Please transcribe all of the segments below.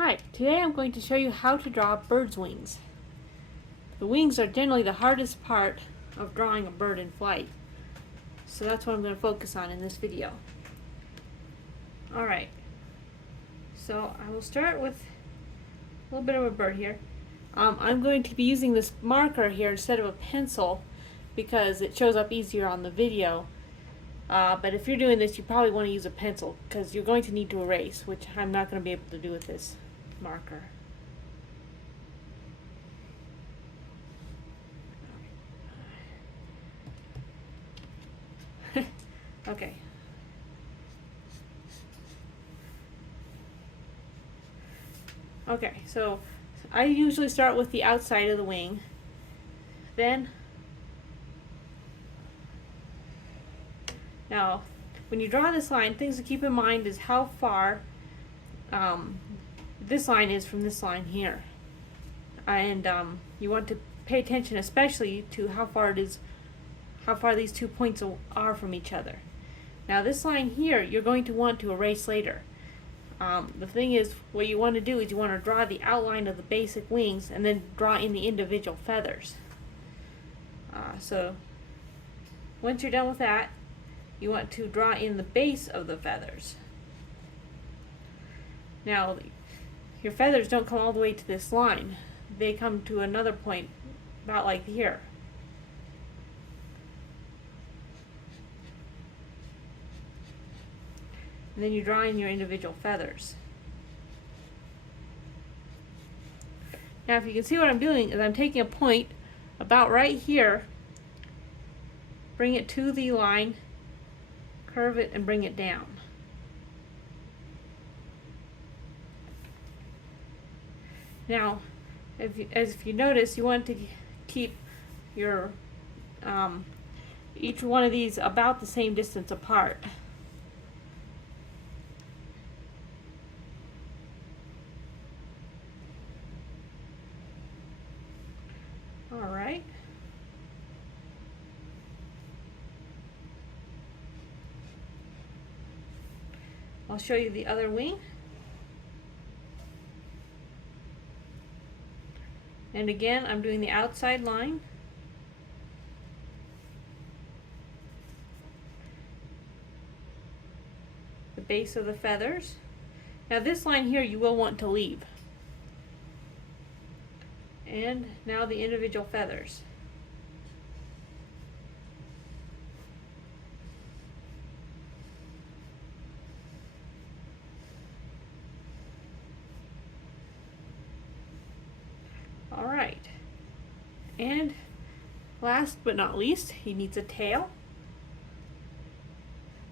Hi, today I'm going to show you how to draw bird's wings. The wings are generally the hardest part of drawing a bird in flight, so that's what I'm going to focus on in this video. Alright, so I will start with a little bit of a bird here. I'm going to be using this marker here instead of a pencil because it shows up easier on the video. But if you're doing this, you probably want to use a pencil because you're going to need to erase, which I'm not going to be able to do with this marker. Okay. Okay, so I usually start with the outside of the wing. Then, now, when you draw this line, things to keep in mind is how far this line is from this line here. And you want to pay attention especially to how far these 2 points are from each other. Now this line here, you're going to want to erase later. The thing is, what you want to do is you want to draw the outline of the basic wings and then draw in the individual feathers. So once you're done with that, you want to draw in the base of the feathers. Now, your feathers don't come all the way to this line. They come to another point, about like here. And then you draw in your individual feathers. Now if you can see what I'm doing is I'm taking a point about right here, bring it to the line, curve it and bring it down. Now if you notice, you want to keep your each one of these about the same distance apart. Alright. I'll show you the other wing. And again, I'm doing the outside line. The base of the feathers. Now this line here you will want to leave. And now the individual feathers. Alright. And last but not least, he needs a tail.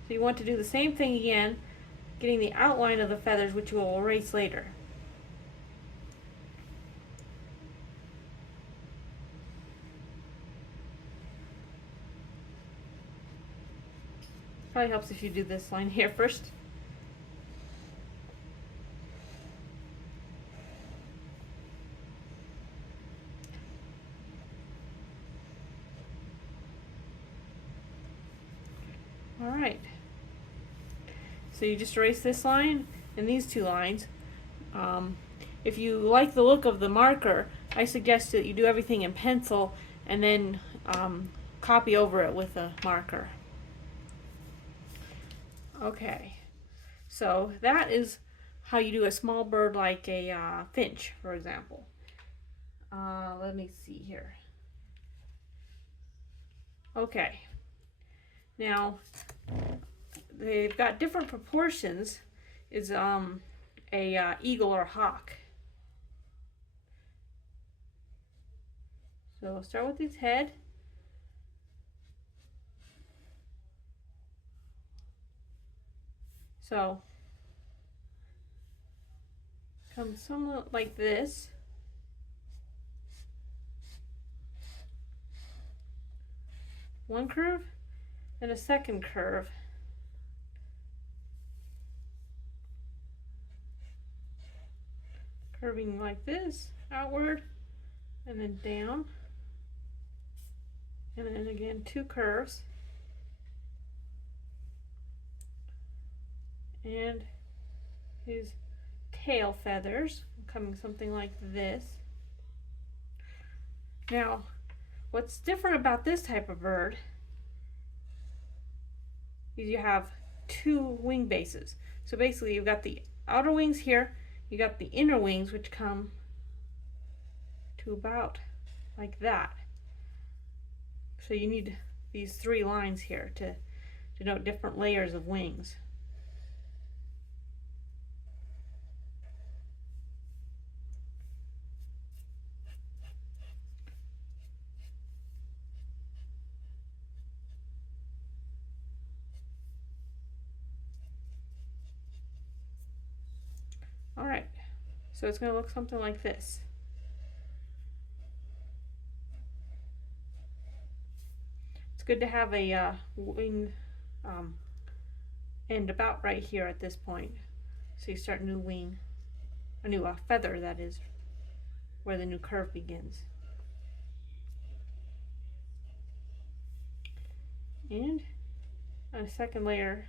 So you want to do the same thing again, getting the outline of the feathers, which you will erase later. Probably helps if you do this line here first. Alright. So you just erase this line and these two lines. If you like the look of the marker, I suggest that you do everything in pencil and then copy over it with a marker. Okay, so that is how you do a small bird like a finch, for example. Let me see here. Okay, now they've got different proportions. Is a eagle or hawk. So we'll start with his head. So comes somewhat like this. One curve and a second curve. Curving like this, outward and then down. And then again, two curves. And his tail feathers, coming something like this. Now, what's different about this type of bird is you have two wing bases. So basically you've got the outer wings here, you got the inner wings which come to about like that. So you need these three lines here to denote different layers of wings. Alright, so it's going to look something like this. It's good to have a wing end about right here at this point. So you start a new wing, a new feather, that is, where the new curve begins. And a second layer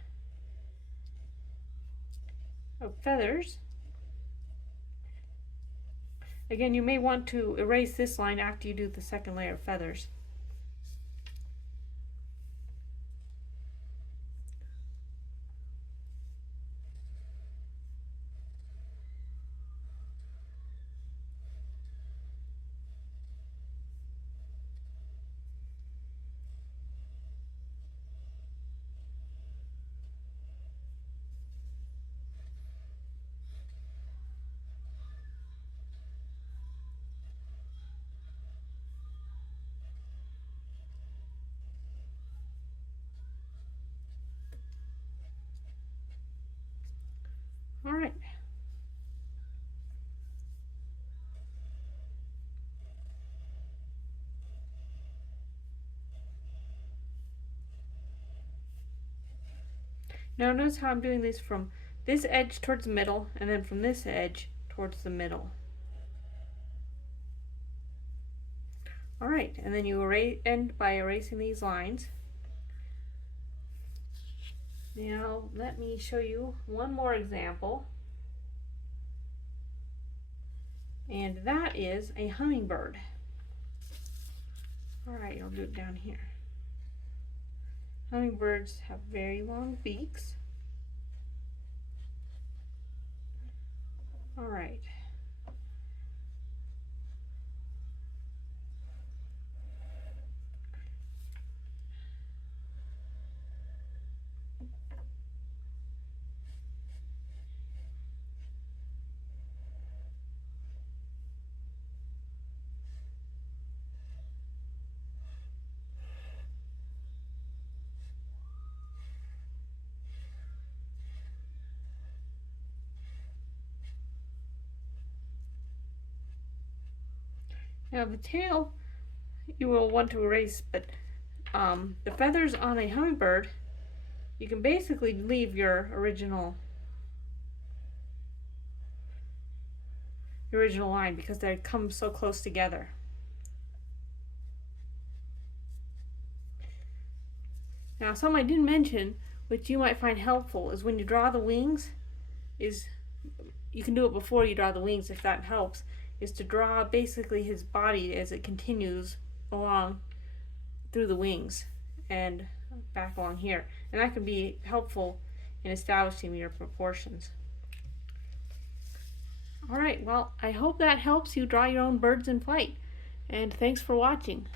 of feathers. Again, you may want to erase this line after you do the second layer of feathers. All right. Now notice how I'm doing this from this edge towards the middle and then from this edge towards the middle. Alright, and then you end by erasing these lines. Now let me show you one more example. And that is a hummingbird. Alright, I'll do it down here. Hummingbirds have very long beaks. Alright. Now the tail you will want to erase, but the feathers on a hummingbird, you can basically leave your original line because they come so close together. Now something I didn't mention, which you might find helpful, is when you draw the wings, you can do it before you draw the wings if that helps, is to draw basically his body as it continues along through the wings and back along here. And that can be helpful in establishing your proportions. Alright, well, I hope that helps you draw your own birds in flight. And thanks for watching.